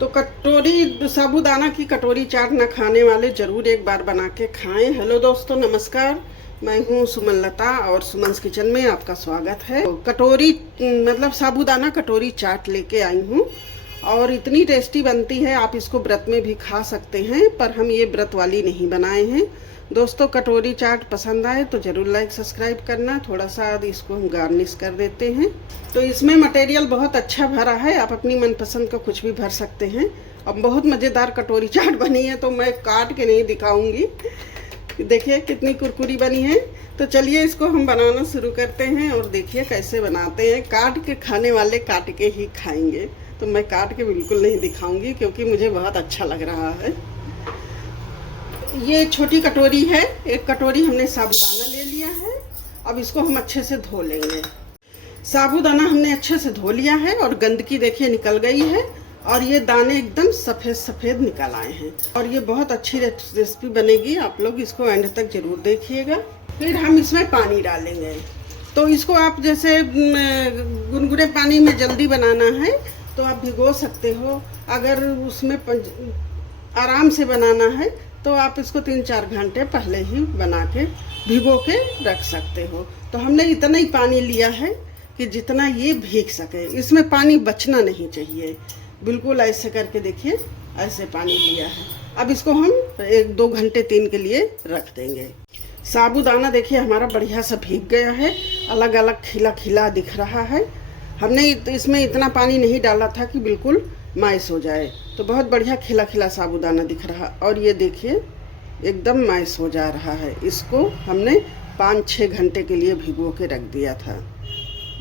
तो कटोरी साबूदाना की कटोरी चाट न खाने वाले ज़रूर एक बार बना के खाएं। हेलो दोस्तों, नमस्कार। मैं हूं सुमन लता और सुमन्स किचन में आपका स्वागत है। तो कटोरी मतलब साबूदाना कटोरी चाट लेके आई हूं और इतनी टेस्टी बनती है, आप इसको व्रत में भी खा सकते हैं, पर हम ये व्रत वाली नहीं बनाए हैं। दोस्तों, कटोरी चाट पसंद आए तो ज़रूर लाइक सब्सक्राइब करना। थोड़ा सा इसको हम गार्निश कर देते हैं। तो इसमें मटेरियल बहुत अच्छा भरा है, आप अपनी मनपसंद का कुछ भी भर सकते हैं। अब बहुत मज़ेदार कटोरी चाट बनी है, तो मैं काट के नहीं दिखाऊंगी। देखिए कितनी कुरकुरी बनी है। तो चलिए इसको हम बनाना शुरू करते हैं और देखिए कैसे बनाते हैं। काट के खाने वाले काट के ही खाएंगे, तो मैं काट के बिल्कुल नहीं दिखाऊंगी क्योंकि मुझे बहुत अच्छा लग रहा है। ये छोटी कटोरी है, एक कटोरी हमने साबूदाना ले लिया है। अब इसको हम अच्छे से धो लेंगे। साबूदाना हमने अच्छे से धो लिया है और गंदगी देखिए निकल गई है और ये दाने एकदम सफ़ेद सफ़ेद निकल आए हैं और ये बहुत अच्छी रेसिपी बनेगी। आप लोग इसको एंड तक ज़रूर देखिएगा। फिर हम इसमें पानी डालेंगे। तो इसको आप जैसे गुनगुने पानी में जल्दी बनाना है तो आप भिगो सकते हो। अगर उसमें आराम से बनाना है तो आप इसको 3-4 घंटे पहले ही बना के भिगो के रख सकते हो। तो हमने इतना ही पानी लिया है कि जितना ये भीग सके, इसमें पानी बचना नहीं चाहिए। बिल्कुल ऐसे करके देखिए, ऐसे पानी लिया है। अब इसको हम 1-2 घंटे 3 के लिए रख देंगे। साबूदाना देखिए हमारा बढ़िया सा भीग गया है, अलग अलग खिला खिला दिख रहा है। हमने इसमें इतना पानी नहीं डाला था कि बिल्कुल मैश हो जाए। तो बहुत बढ़िया खिला खिला साबूदाना दिख रहा और ये देखिए एकदम मैश हो जा रहा है। इसको हमने 5-6 घंटे के लिए भिगो के रख दिया था।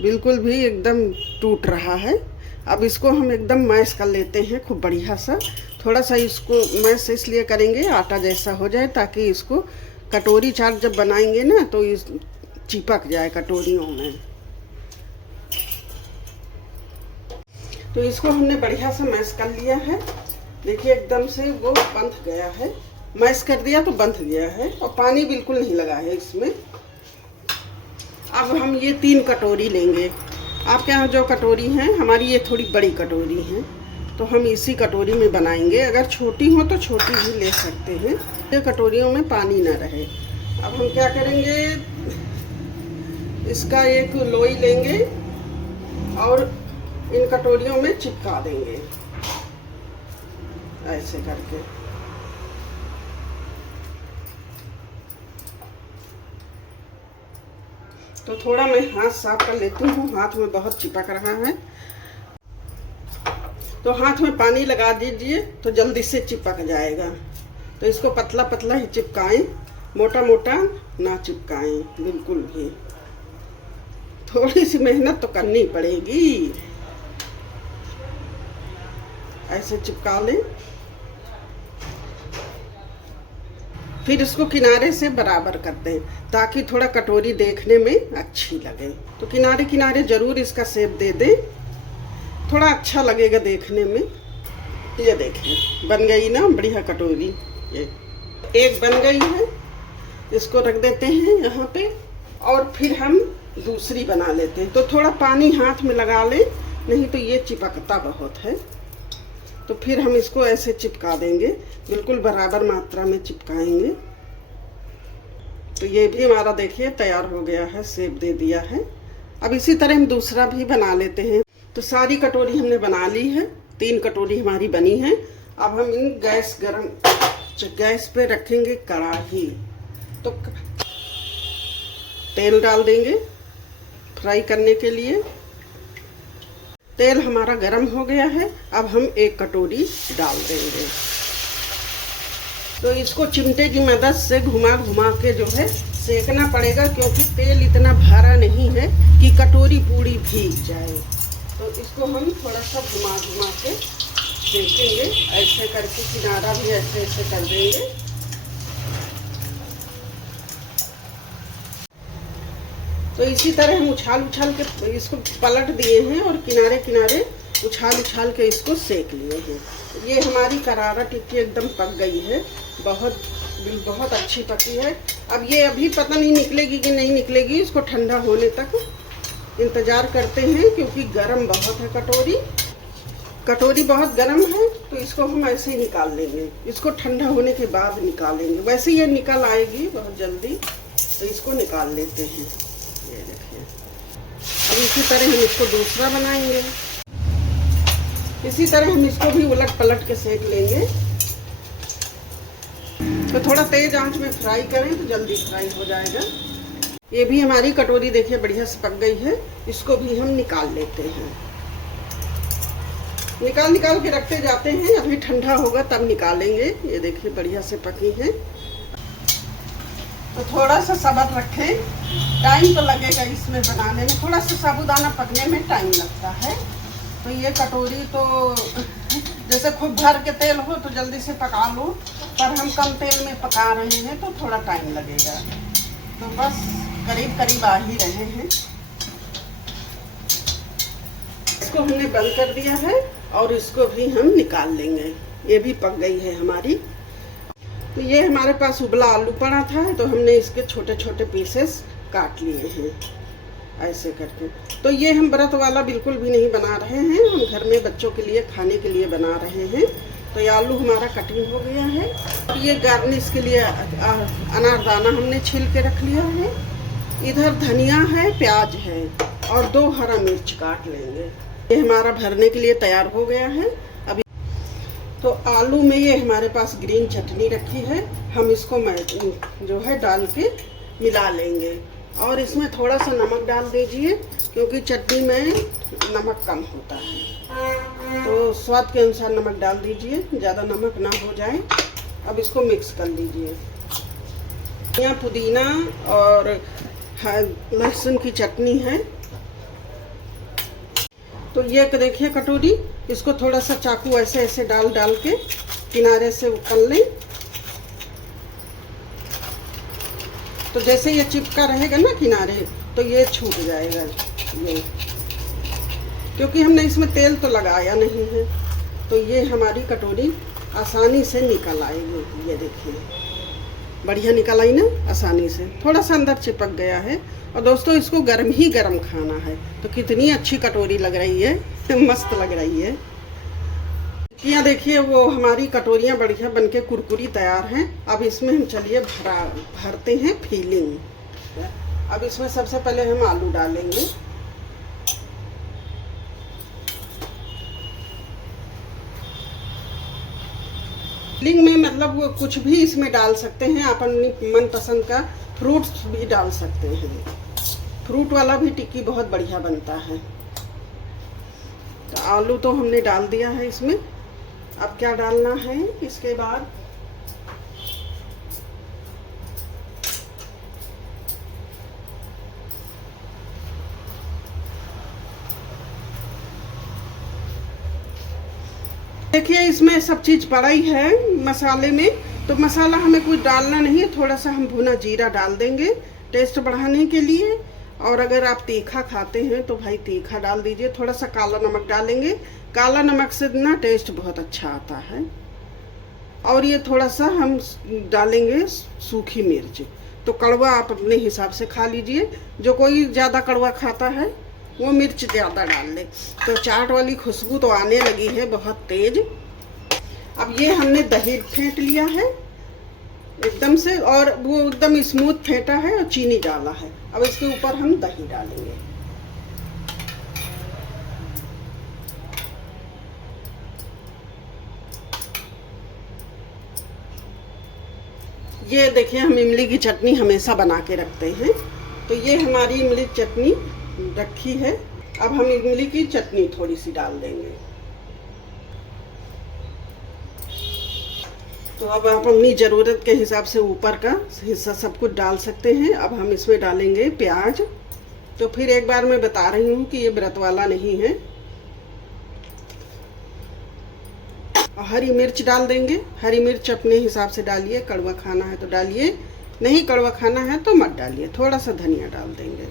बिल्कुल भी एकदम टूट रहा है। अब इसको हम एकदम मैश कर लेते हैं खूब बढ़िया सा। थोड़ा सा इसको मैश इसलिए करेंगे आटा जैसा हो जाए, ताकि इसको कटोरी चाट जब बनाएंगे ना तो इस चिपक जाए कटोरियों में। तो इसको हमने बढ़िया से मैश कर लिया है। देखिए एकदम से वो बंध गया है। मैश कर दिया तो बंध गया है और पानी बिल्कुल नहीं लगा है इसमें। अब हम ये 3 कटोरी लेंगे। आपके यहाँ जो कटोरी है, हमारी ये थोड़ी बड़ी कटोरी है, तो हम इसी कटोरी में बनाएंगे। अगर छोटी हो तो छोटी भी ले सकते हैं, ये कटोरियों में पानी ना रहे। अब हम क्या करेंगे, इसका एक लोई लेंगे और इन कटोरियों में चिपका देंगे ऐसे करके। तो थोड़ा मैं हाथ साफ कर लेती हूँ, हाथ में बहुत चिपक रहा है। तो हाथ में पानी लगा दीजिए तो जल्दी से चिपक जाएगा। तो इसको पतला पतला ही चिपकाएं, मोटा मोटा ना चिपकाएं बिल्कुल भी। थोड़ी सी मेहनत तो करनी पड़ेगी। ऐसे चिपका लें। फिर इसको किनारे से बराबर कर दें ताकि थोड़ा कटोरी देखने में अच्छी लगे। तो किनारे किनारे ज़रूर इसका शेप दे दें, थोड़ा अच्छा लगेगा देखने में। ये देखिए बन गई ना बढ़िया कटोरी। ये एक बन गई है, इसको रख देते हैं यहाँ पे और फिर हम दूसरी बना लेते हैं। तो थोड़ा पानी हाथ में लगा लें, नहीं तो ये चिपकता बहुत है। तो फिर हम इसको ऐसे चिपका देंगे, बिल्कुल बराबर मात्रा में चिपकाएंगे। तो ये भी हमारा देखिए तैयार हो गया है, शेप दे दिया है। अब इसी तरह हम दूसरा भी बना लेते हैं। तो सारी कटोरी हमने बना ली है, 3 कटोरी हमारी बनी है। अब हम इन गैस पे रखेंगे कढ़ाई। तो तेल डाल देंगे फ्राई करने के लिए। तेल हमारा गर्म हो गया है। अब हम 1 कटोरी डाल देंगे। तो इसको चिमटे की मदद से घुमा घुमा के जो है सेकना पड़ेगा, क्योंकि तेल इतना भरा नहीं है कि कटोरी पूरी भीग जाए। तो इसको हम थोड़ा सा घुमा घुमा के सेकेंगे, ऐसे करके किनारा भी ऐसे ऐसे कर देंगे। तो इसी तरह हम उछाल के इसको पलट दिए हैं और किनारे किनारे उछाल के इसको सेक लिए हैं। ये हमारी करारा टिक्की एकदम पक गई है, बहुत अच्छी पकी है। अब ये अभी पता नहीं निकलेगी कि नहीं निकलेगी, इसको ठंडा होने तक इंतज़ार करते हैं क्योंकि गर्म बहुत है कटोरी। कटोरी बहुत गर्म है तो इसको हम ऐसे ही निकाल लेंगे। इसको ठंडा होने के बाद निकालेंगे। वैसे ये निकल आएगी बहुत जल्दी, तो इसको निकाल लेते हैं। ये देखिए, अब इसी तरह हम इसको दूसरा बनाएंगे। इसी तरह हम इसको भी उलट पलट के सेक लेंगे। तो थोड़ा तेज आंच में फ्राई करें तो जल्दी फ्राई हो जाएगा। ये भी हमारी कटोरी देखिए बढ़िया से पक गई है। इसको भी हम निकाल लेते हैं। निकाल के रखते जाते हैं, अभी ठंडा होगा तब निकालेंगे। ये देखिए बढ़िया से पकी है। तो थोड़ा सा सब्र रखें, टाइम तो लगेगा इसमें बनाने में। थोड़ा सा साबूदाना पकने में टाइम लगता है। तो ये कटोरी तो जैसे खूब भर के तेल हो तो जल्दी से पका लो, पर हम कम तेल में पका रहे हैं तो थोड़ा टाइम लगेगा। तो बस करीब करीब आ ही रहे हैं। इसको हमने बंद कर दिया है और इसको भी हम निकाल लेंगे। ये भी पक गई है हमारी। तो ये हमारे पास उबला आलू पड़ा था तो हमने इसके छोटे छोटे पीसेस काट लिए हैं ऐसे करके। तो ये हम व्रत वाला बिल्कुल भी नहीं बना रहे हैं, हम घर में बच्चों के लिए खाने के लिए बना रहे हैं। तो ये आलू हमारा कटिंग हो गया है। ये गार्निश के लिए अनारदाना हमने छील के रख लिया है। इधर धनिया है, प्याज है और 2 हरा मिर्च काट लेंगे। ये हमारा भरने के लिए तैयार हो गया है। अभी तो आलू में ये हमारे पास ग्रीन चटनी रखी है, हम इसको जो है डाल के मिला लेंगे। और इसमें थोड़ा सा नमक डाल दीजिए क्योंकि चटनी में नमक कम होता है। तो स्वाद के अनुसार नमक डाल दीजिए, ज़्यादा नमक ना हो जाए। अब इसको मिक्स कर लीजिए। यहाँ पुदीना और लहसुन की चटनी है। तो ये देखिए कटोरी, इसको थोड़ा सा चाकू ऐसे ऐसे डाल के किनारे से उतल लें। तो जैसे ये चिपका रहेगा ना किनारे तो ये छूट जाएगा ये, क्योंकि हमने इसमें तेल तो लगाया नहीं है। तो ये हमारी कटोरी आसानी से निकल आएगी। ये देखिए बढ़िया निकल आई ना आसानी से। थोड़ा सा अंदर चिपक गया है। और दोस्तों इसको गर्म ही गर्म खाना है। तो कितनी अच्छी कटोरी लग रही है, मस्त लग रही है। यहाँ देखिए वो हमारी कटोरियाँ बढ़िया बनके कुरकुरी तैयार हैं। अब इसमें हम चलिए भरते हैं फिलिंग। अब इसमें सबसे पहले हम आलू डालेंगे। फिलिंग में मतलब वो कुछ भी इसमें डाल सकते हैं, आप अपनी मनपसंद का फ्रूट्स भी डाल सकते हैं। फ्रूट वाला भी टिक्की बहुत बढ़िया बनता है। तो आलू तो हमने डाल दिया है इसमें। अब क्या डालना है इसके बाद, देखिए इसमें सब चीज पड़ा ही है मसाले में। तो मसाला हमें कुछ डालना नहीं है, थोड़ा सा हम भुना जीरा डाल देंगे टेस्ट बढ़ाने के लिए। और अगर आप तीखा खाते हैं तो भाई तीखा डाल दीजिए। थोड़ा सा काला नमक डालेंगे, काला नमक से ना टेस्ट बहुत अच्छा आता है। और ये थोड़ा सा हम डालेंगे सूखी मिर्च। तो कड़वा आप अपने हिसाब से खा लीजिए। जो कोई ज़्यादा कड़वा खाता है वो मिर्च ज़्यादा डाल ले। तो चाट वाली खुशबू तो आने लगी है बहुत तेज। अब ये हमने दही फेंट लिया है एकदम से, और वो एकदम स्मूथ फेंटा है और चीनी डाला है। अब इसके ऊपर हम दही डालेंगे। ये देखिए हम इमली की चटनी हमेशा बना के रखते हैं। तो ये हमारी इमली चटनी रखी है। अब हम इमली की चटनी थोड़ी सी डाल देंगे। तो अब आप अपनी ज़रूरत के हिसाब से ऊपर का हिस्सा सब कुछ डाल सकते हैं। अब हम इसमें डालेंगे प्याज। तो फिर एक बार मैं बता रही हूँ कि ये व्रत वाला नहीं है। हरी मिर्च डाल देंगे। हरी मिर्च अपने हिसाब से डालिए, कड़वा खाना है तो डालिए, नहीं कड़वा खाना है तो मत डालिए। थोड़ा सा धनिया डाल देंगे।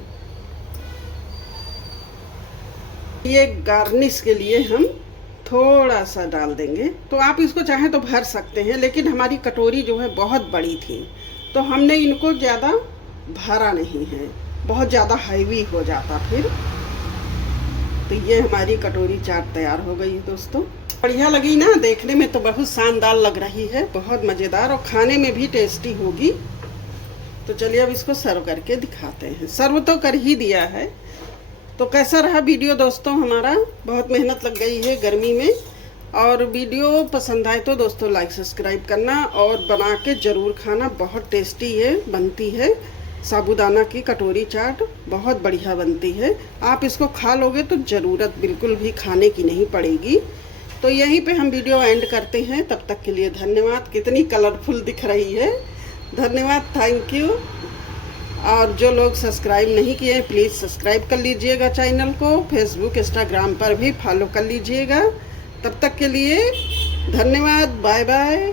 ये गार्निश के लिए हम थोड़ा सा डाल देंगे। तो आप इसको चाहे तो भर सकते हैं, लेकिन हमारी कटोरी जो है बहुत बड़ी थी तो हमने इनको ज़्यादा भरा नहीं है, बहुत ज़्यादा हैवी हो जाता फिर। तो ये हमारी कटोरी चाट तैयार हो गई है दोस्तों। बढ़िया लगी ना, देखने में तो बहुत शानदार लग रही है, बहुत मज़ेदार और खाने में भी टेस्टी होगी। तो चलिए अब इसको सर्व करके दिखाते हैं। सर्व तो कर ही दिया है। तो कैसा रहा वीडियो दोस्तों हमारा? बहुत मेहनत लग गई है गर्मी में। और वीडियो पसंद आए तो दोस्तों लाइक सब्सक्राइब करना और बना के ज़रूर खाना, बहुत टेस्टी है बनती है। साबूदाना की कटोरी चाट बहुत बढ़िया बनती है। आप इसको खा लोगे तो ज़रूरत बिल्कुल भी खाने की नहीं पड़ेगी। तो यहीं पे हम वीडियो एंड करते हैं। तब तक के लिए धन्यवाद। कितनी कलरफुल दिख रही है, धन्यवाद, थैंक यू। और जो लोग सब्सक्राइब नहीं किए हैं प्लीज़ सब्सक्राइब कर लीजिएगा चैनल को। फेसबुक इंस्टाग्राम पर भी फॉलो कर लीजिएगा। तब तक के लिए धन्यवाद, बाय बाय।